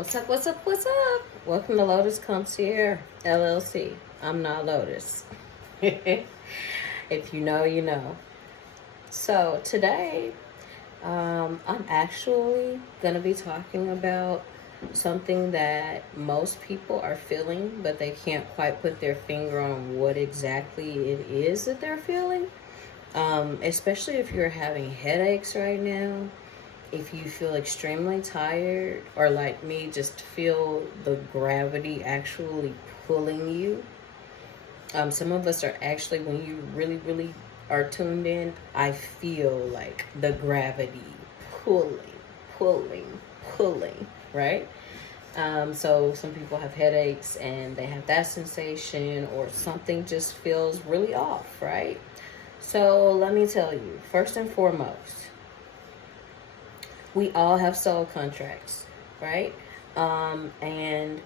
What's up, what's up, what's up? Welcome to Lotus Concierge LLC. I'm not Lotus. If you know, you know. So today, I'm actually going to be talking about something that most people are feeling, but they can't quite put their finger on what exactly it is that they're feeling. Especially if you're having headaches right now, if you feel extremely tired, or like me, just feel the gravity actually pulling you. Some of us are actually, when you really are tuned in, I feel like the gravity pulling, pulling, pulling, right? So some people have headaches and they have that sensation, or something just feels really off, right? So let me tell you, first and foremost, we all have soul contracts, right? And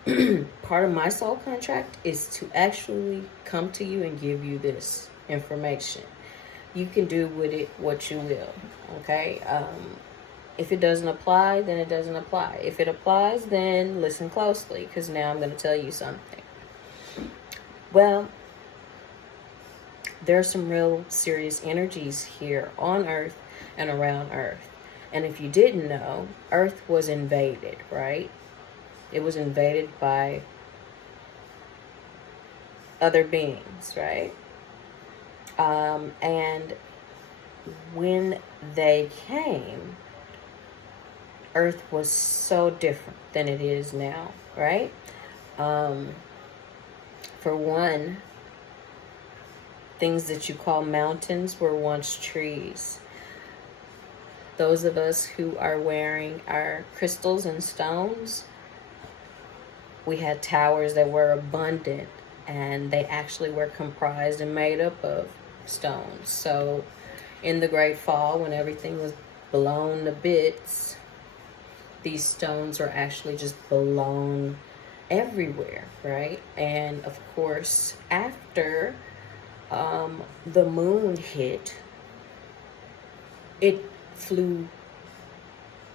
part of my soul contract is to actually come to you and give you this information. You can do with it what you will, okay? If it doesn't apply, then it doesn't apply. If it applies, then listen closely, because now I'm going to tell you something. Well, there are some real serious energies here on Earth and around Earth. And if you didn't know, Earth was invaded, right? It was invaded by other beings, right? And when they came, Earth was so different than it is now, right? For one, things that you call mountains were once trees. Those of us who are wearing our crystals and stones, we had towers that were abundant, and they actually were comprised and made up of stones. So in the Great Fall, when everything was blown to bits, these stones are actually just blown everywhere, right? And of course, after the moon hit, it flew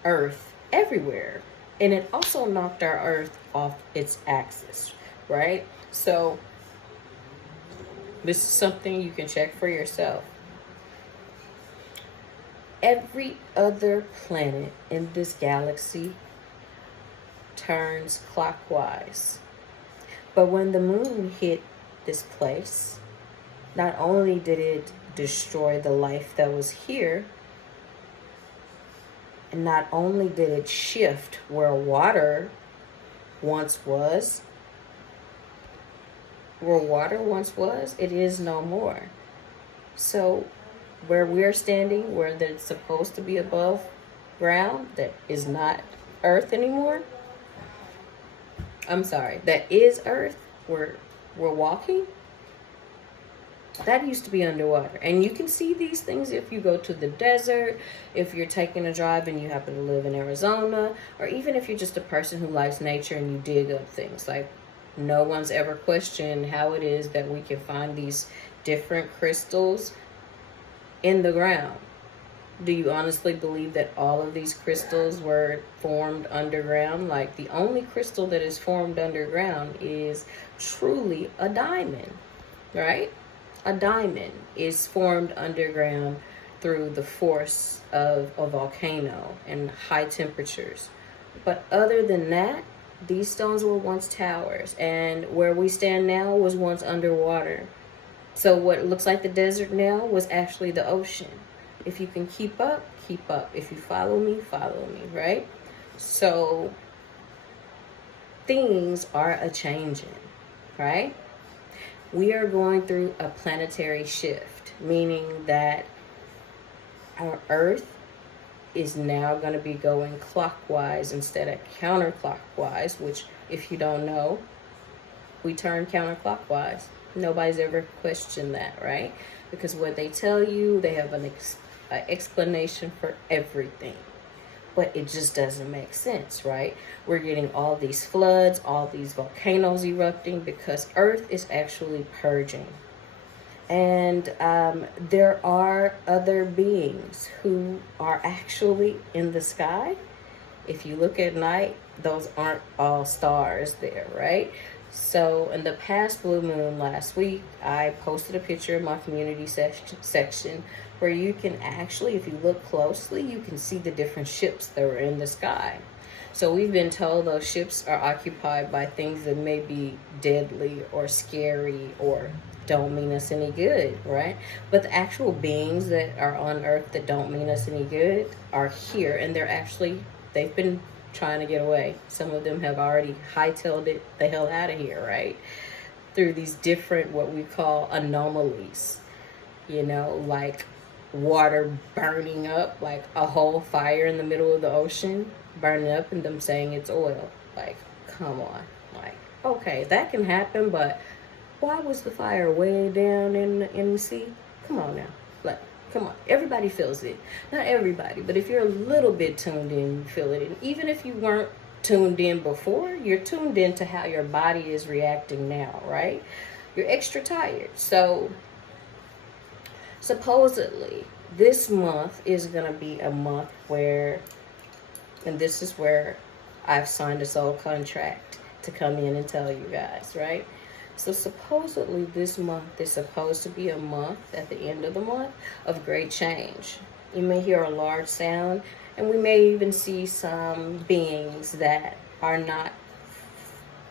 Earth everywhere, and it also knocked our Earth off its axis, right? So this is something you can check for yourself. Every other planet in this galaxy turns clockwise, but when the moon hit this place, not only did it destroy the life that was here, and not only did it shift where water once was, it is no more. So where we're standing, where it's supposed to be above ground, that is not Earth anymore. I'm sorry, that is Earth, where we're walking, that used to be underwater. And you can see these things if you go to the desert, if you're taking a drive and you happen to live in Arizona, or even if you're just a person who likes nature and you dig up things. Like, no one's ever questioned how it is that we can find these different crystals in the ground. Do you honestly believe that all of these crystals were formed underground? Like, the only crystal that is formed underground is truly a diamond, right? A diamond is formed underground through the force of a volcano and high temperatures. But other than that, these stones were once towers, and where we stand now was once underwater. So what looks like the desert now was actually the ocean. If you can keep up, keep up. If you follow me, right? So things are a-changing, right? We are going through a planetary shift, meaning that our Earth is now going to be going clockwise instead of counterclockwise, which, if you don't know, we turn counterclockwise. Nobody's ever questioned that, right? Because what they tell you, they have an explanation for everything. But it just doesn't make sense, right? We're getting all these floods, all these volcanoes erupting, because Earth is actually purging. And there are other beings who are actually in the sky If you look at night, those aren't all stars there, right? So in the past blue moon last week, I posted a picture in my community section where you can actually, if you look closely, you can see the different ships that were in the sky. So we've been told those ships are occupied by things that may be deadly or scary or don't mean us any good, right? But the actual beings that are on Earth that don't mean us any good are here, and they've been trying to get away. Some of them have already hightailed it the hell out of here, right? Through these different, what we call anomalies, like water burning up, like a whole fire in the middle of the ocean burning up and them saying it's oil. Like, come on. Like, okay, that can happen, but why was the fire way down in the sea? Come on now. Like, come on. Everybody feels it. Not everybody, but if you're a little bit tuned in, you feel it. And even if you weren't tuned in before, you're tuned in to how your body is reacting now, right? You're extra tired. So supposedly this month is going to be a month where, and this is where I've signed a soul contract to come in and tell you guys, right? So supposedly this month is supposed to be a month at the end of the month of great change. You may hear a large sound, and we may even see some beings that are not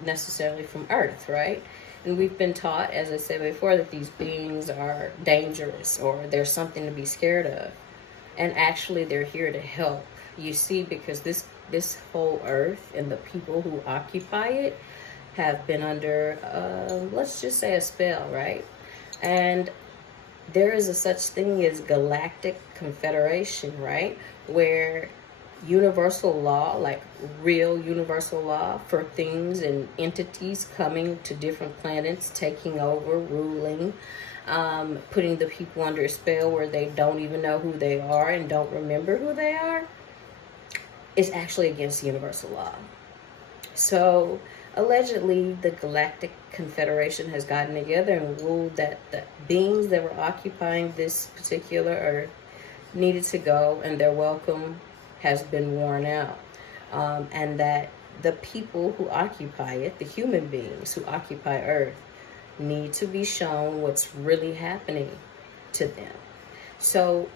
necessarily from Earth, right? And we've been taught, as I said before, that these beings are dangerous or there's something to be scared of. And actually they're here to help. You see, because this whole Earth and the people who occupy it have been under, let's just say, a spell, right? And there is a such thing as galactic confederation, right? Where universal law, like real universal law for things and entities coming to different planets, taking over, ruling, putting the people under a spell where they don't even know who they are and don't remember who they are, is actually against universal law. So allegedly the Galactic Confederation has gotten together and ruled that the beings that were occupying this particular Earth needed to go, and their welcome has been worn out, and that the people who occupy it, the human beings who occupy Earth, need to be shown what's really happening to them. So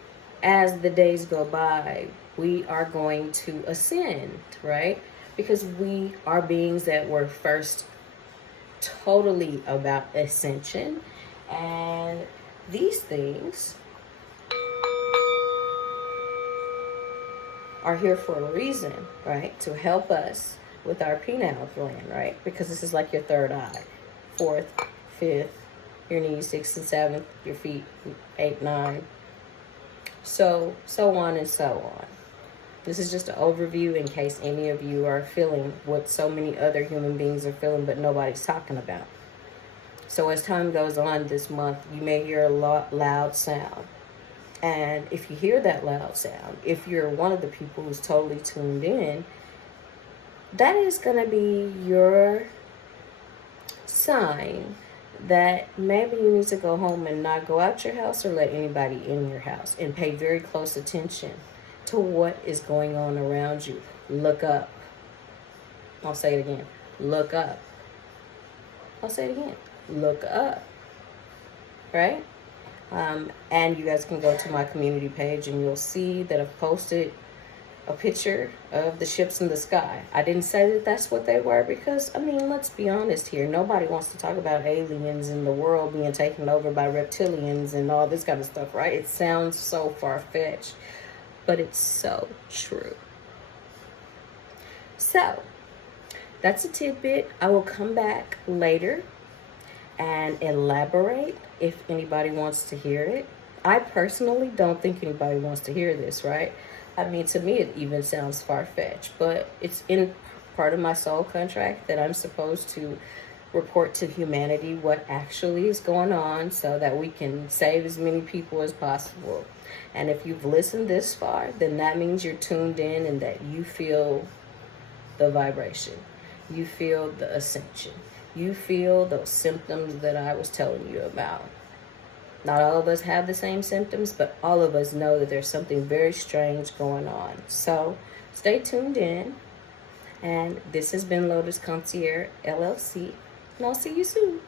as the days go by, we are going to ascend, right? Because we are beings that were first totally about ascension, and these things are here for a reason, right? To help us with our pineal gland, right? Because this is like your third eye. Fourth, fifth, your knees, sixth and seventh, your feet, 8, 9. So on and so on. This is just an overview in case any of you are feeling what so many other human beings are feeling, but nobody's talking about. So as time goes on this month, you may hear a loud sound. And if you hear that loud sound, if you're one of the people who's totally tuned in, that is going to be your sign that maybe you need to go home and not go out your house or let anybody in your house, and pay very close attention to what is going on around you. Look up. I'll say it again. Look up. I'll say it again. Look up. Right? And you guys can go to my community page and you'll see that I've posted a picture of the ships in the sky. I didn't say that that's what they were because, I mean, let's be honest here. Nobody wants to talk about aliens and the world being taken over by reptilians and all this kind of stuff, right? It sounds so far-fetched, but it's so true. So, that's a tidbit. I will come back later and elaborate if anybody wants to hear it. I personally don't think anybody wants to hear this, right? I mean, to me, it even sounds far-fetched, but it's in part of my soul contract that I'm supposed to report to humanity what actually is going on so that we can save as many people as possible. And if you've listened this far, then that means you're tuned in and that you feel the vibration. You feel the ascension. You feel those symptoms that I was telling you about. Not all of us have the same symptoms, but all of us know that there's something very strange going on. So stay tuned in. And this has been Lotus Concierge LLC. And I'll see you soon.